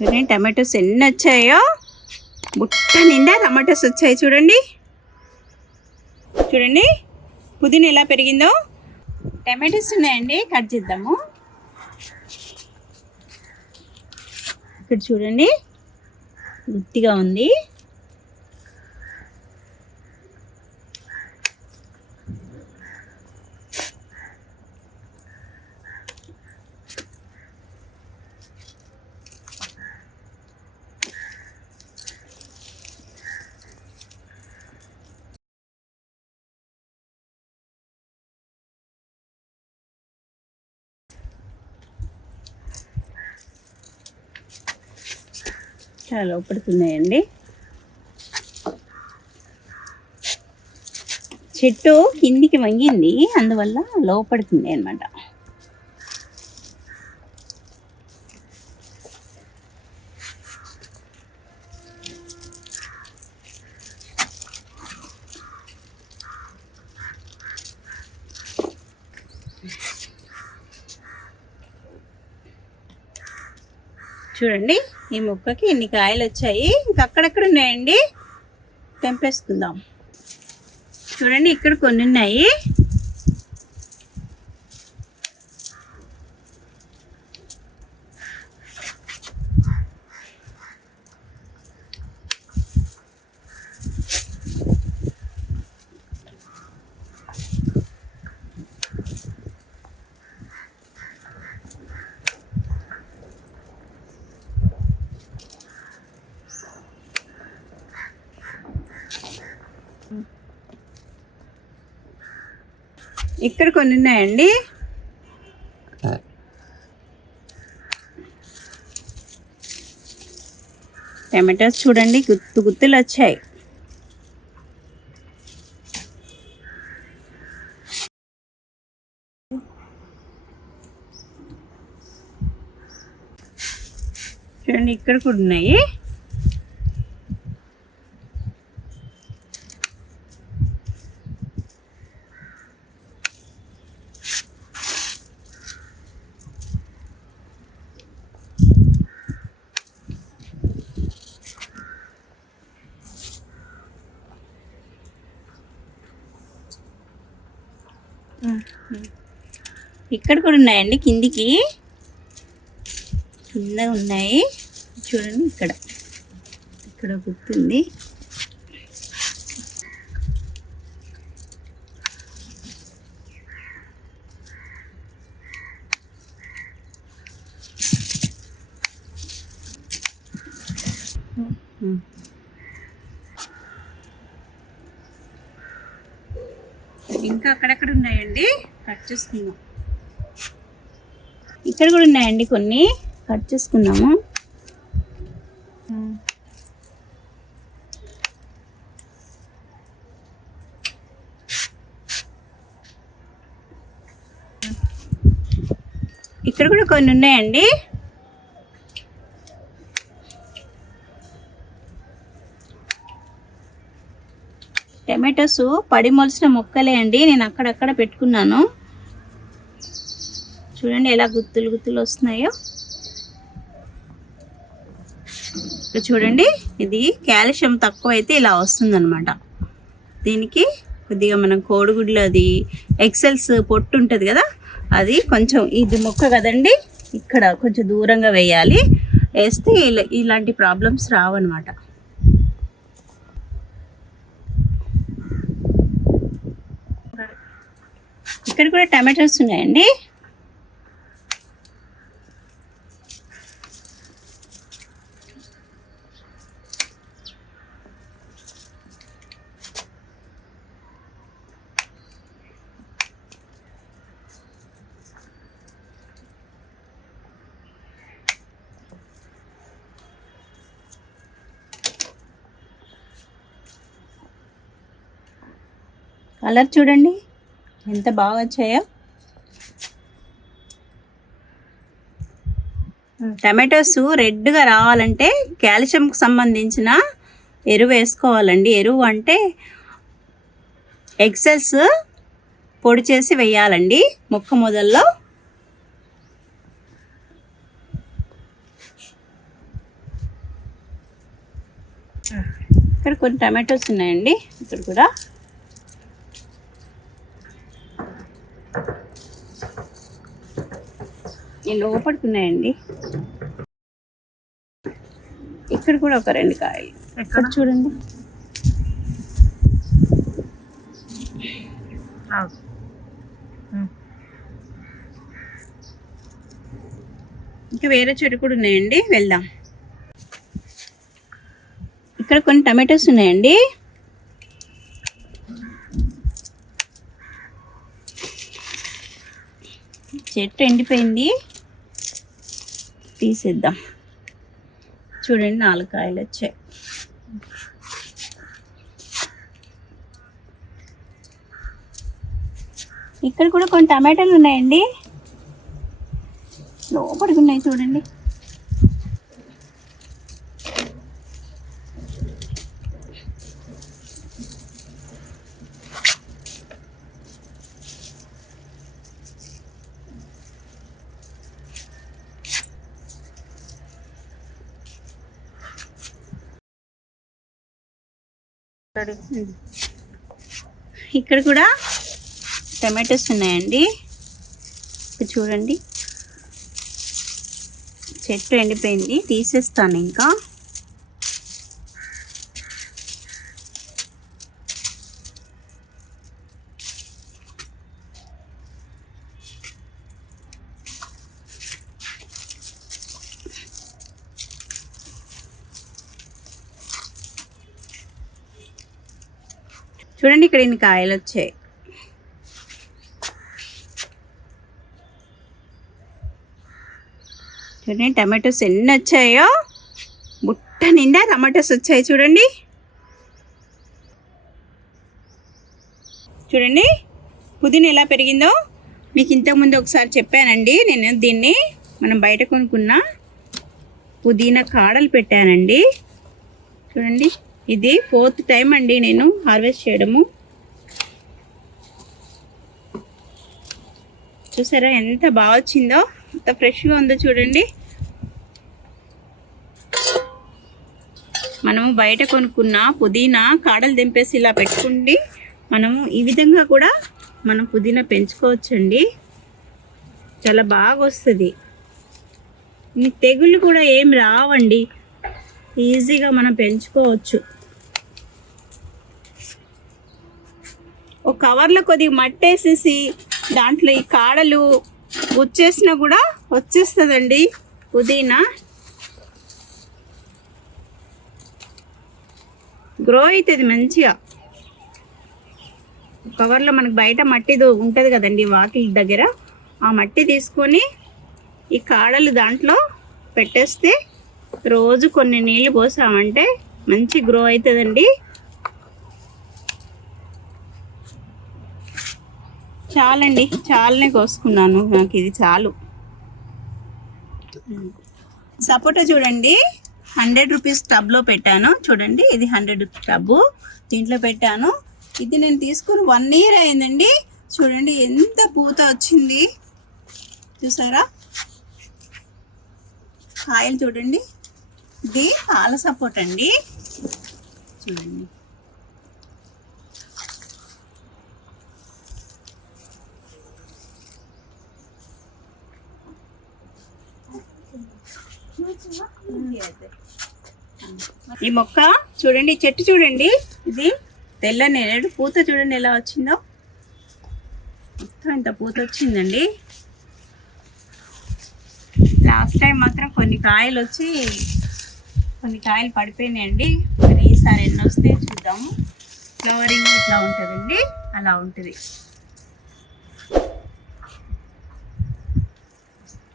చూడండి టమాటోస్ ఎన్ని వచ్చాయో, బుట్ట నిండా టమాటోస్ వచ్చాయి. చూడండి చూడండి పుదీనా ఎలా పెరిగిందో. టమాటోస్ ఉన్నాయండి, కట్ చేద్దాము. ఇక్కడ చూడండి గుత్తిగా ఉంది. చాలా లోపడుతున్నాయండి. చెట్టు కిందికి వంగింది, అందువల్ల లోపడుతుంది అన్నమాట. చూడండి ఈ మొక్కకి ఎన్ని కాయలు వచ్చాయి. ఇంకా అక్కడక్కడ ఉన్నాయండి, తెంపేసుకుందాం. చూడండి ఇక్కడ కొన్ని ఉన్నాయి. ఇక్కడ కొన్ని ఉన్నాయండి. టమాటోస్ చూడండి గుత్తులు వచ్చాయి. చూడండి ఇక్కడ కూడా ఉన్నాయి. ఇక్కడ కూడా ఉన్నాయండి, కింద ఉన్నాయి. చూడండి ఇక్కడ గుర్తుంది. ఇంకా అక్కడక్కడ ఉన్నాయండి, కట్ చేసుకుందాం. ఇక్కడ కూడా ఉన్నాయండి, కొన్ని కట్ చేసుకుందాము. ఇక్కడ కూడా కొన్ని ఉన్నాయండి. టమాటోస్ పడి మొలిసిన మొక్కలే అండి, నేను అక్కడక్కడ పెట్టుకున్నాను. చూడండి ఎలా గుత్తులు వస్తున్నాయో. చూడండి ఇది కాల్షియం తక్కువ అయితే ఇలా వస్తుందన్నమాట. దీనికి కొద్దిగా మనం కోడిగుడ్లు అది ఎక్సెల్స్ పొట్టు ఉంటుంది కదా, అది కొంచెం ఇది మొక్క కదండి, ఇక్కడ కొంచెం దూరంగా వేయాలి. వేస్తే ఇలాంటి ప్రాబ్లమ్స్ రావన్నమాట. ఇక్కడ కూడా టమాటోస్ ఉన్నాయండి. కలర్ చూడండి ఎంత బాగా వచ్చాయో. టమాటోస్ రెడ్గా రావాలంటే కాల్షియంకి సంబంధించిన ఎరువు వేసుకోవాలండి. ఎరువు అంటే ఎక్సెల్స్ పొడి చేసి వేయాలండి మొక్క మొదల్లో. ఇక్కడ కొన్ని టమాటోస్ ఉన్నాయండి. ఇక్కడ కూడా లోపలికి ఉన్నాయండి. ఇక్కడ కూడా ఒక 2 కాయలు. ఇక్కడ చూడండి. ఇంకా వేరే చెట్టు కూడా ఉన్నాయండి, వెళ్దాం. ఇక్కడ కొన్ని టమాటోస్ ఉన్నాయండి. చెట్టు ఎండిపోయింది, తీసేద్దాం. చూడండి 4 కాయలు వచ్చాయి. ఇక్కడ కూడా కొన్ని టమాటాలు ఉన్నాయండి, లోపలికి ఉన్నాయి చూడండి. ఇక్కడ కూడా టమాటోస్ ఉన్నాయండి. చూడండి, చెట్టు ఎండిపోయింది, తీసేస్తాను. ఇంకా చూడండి, ఇక్కడ ఇన్ని కాయలు వచ్చాయి. చూడండి టమాటోస్ ఎన్ని వచ్చాయో, బుట్ట నిండా టమాటోస్ వచ్చాయి. చూడండి చూడండి పుదీనా ఎలా పెరిగిందో మీకు ఇంతకుముందు ఒకసారి చెప్పానండి. నేను దీన్ని మనం బయట కొనుక్కున్న పుదీనా కాడలు పెట్టానండి. చూడండి, ఇది 4th టైం అండి నేను హార్వెస్ట్ చేయడము. చూసారా ఎంత బాగా వచ్చిందో, ఎంత ఫ్రెష్గా ఉందో చూడండి. మనము బయట కొనుక్కున్న పుదీనా కాడలు దింపేసి ఇలా పెట్టుకుండి మనము ఈ విధంగా కూడా మనం పుదీనా పెంచుకోవచ్చండి. చాలా బాగా వస్తుంది. మీకు తెగుళ్ళు కూడా ఏం రావండి, ఈజీగా మనం పెంచుకోవచ్చు. ఒక కవర్లో కొద్దిగా మట్టేసేసి దాంట్లో ఈ కాడలు వచ్చేసినా కూడా వచ్చేస్తుందండి పుదీనా. గ్రో అవుతుంది మంచిగా. కవర్లో మనకు బయట మట్టిది ఉంటుంది కదండి వాకిలి దగ్గర, ఆ మట్టి తీసుకొని ఈ కాడలు దాంట్లో పెట్టేస్తే రోజు కొన్ని నీళ్ళు పోసామంటే మంచి గ్రో అవుతుందండి. చాలండి, చాలానే కోసుకున్నాను, నాకు ఇది చాలు. సపోటా చూడండి 100 రూపీస్ టబ్లో పెట్టాను. చూడండి, ఇది 100 టబ్బు, దీంట్లో పెట్టాను. ఇది నేను తీసుకుని 1 ఇయర్ అయిందండి. చూడండి ఎంత పూత వచ్చింది, చూసారా కాయలు చూడండి. ఇది పాల సపోటా అండి. చూడండి ఈ మొక్క చూడండి, చెట్టు చూడండి, ఇది తెల్ల నేరేడు పూత చూడండి ఎలా వచ్చిందో. మొత్తం ఇంత పూత వచ్చిందండి. లాస్ట్ టైం మాత్రం కొన్ని కాయలు వచ్చి కొన్ని కాయలు పడిపోయినాయండి. మరి ఈసారి ఎన్ని వస్తే చూద్దాము. ఫ్లవరింగ్ ఇట్లా ఉంటుందండి, అలా ఉంటుంది.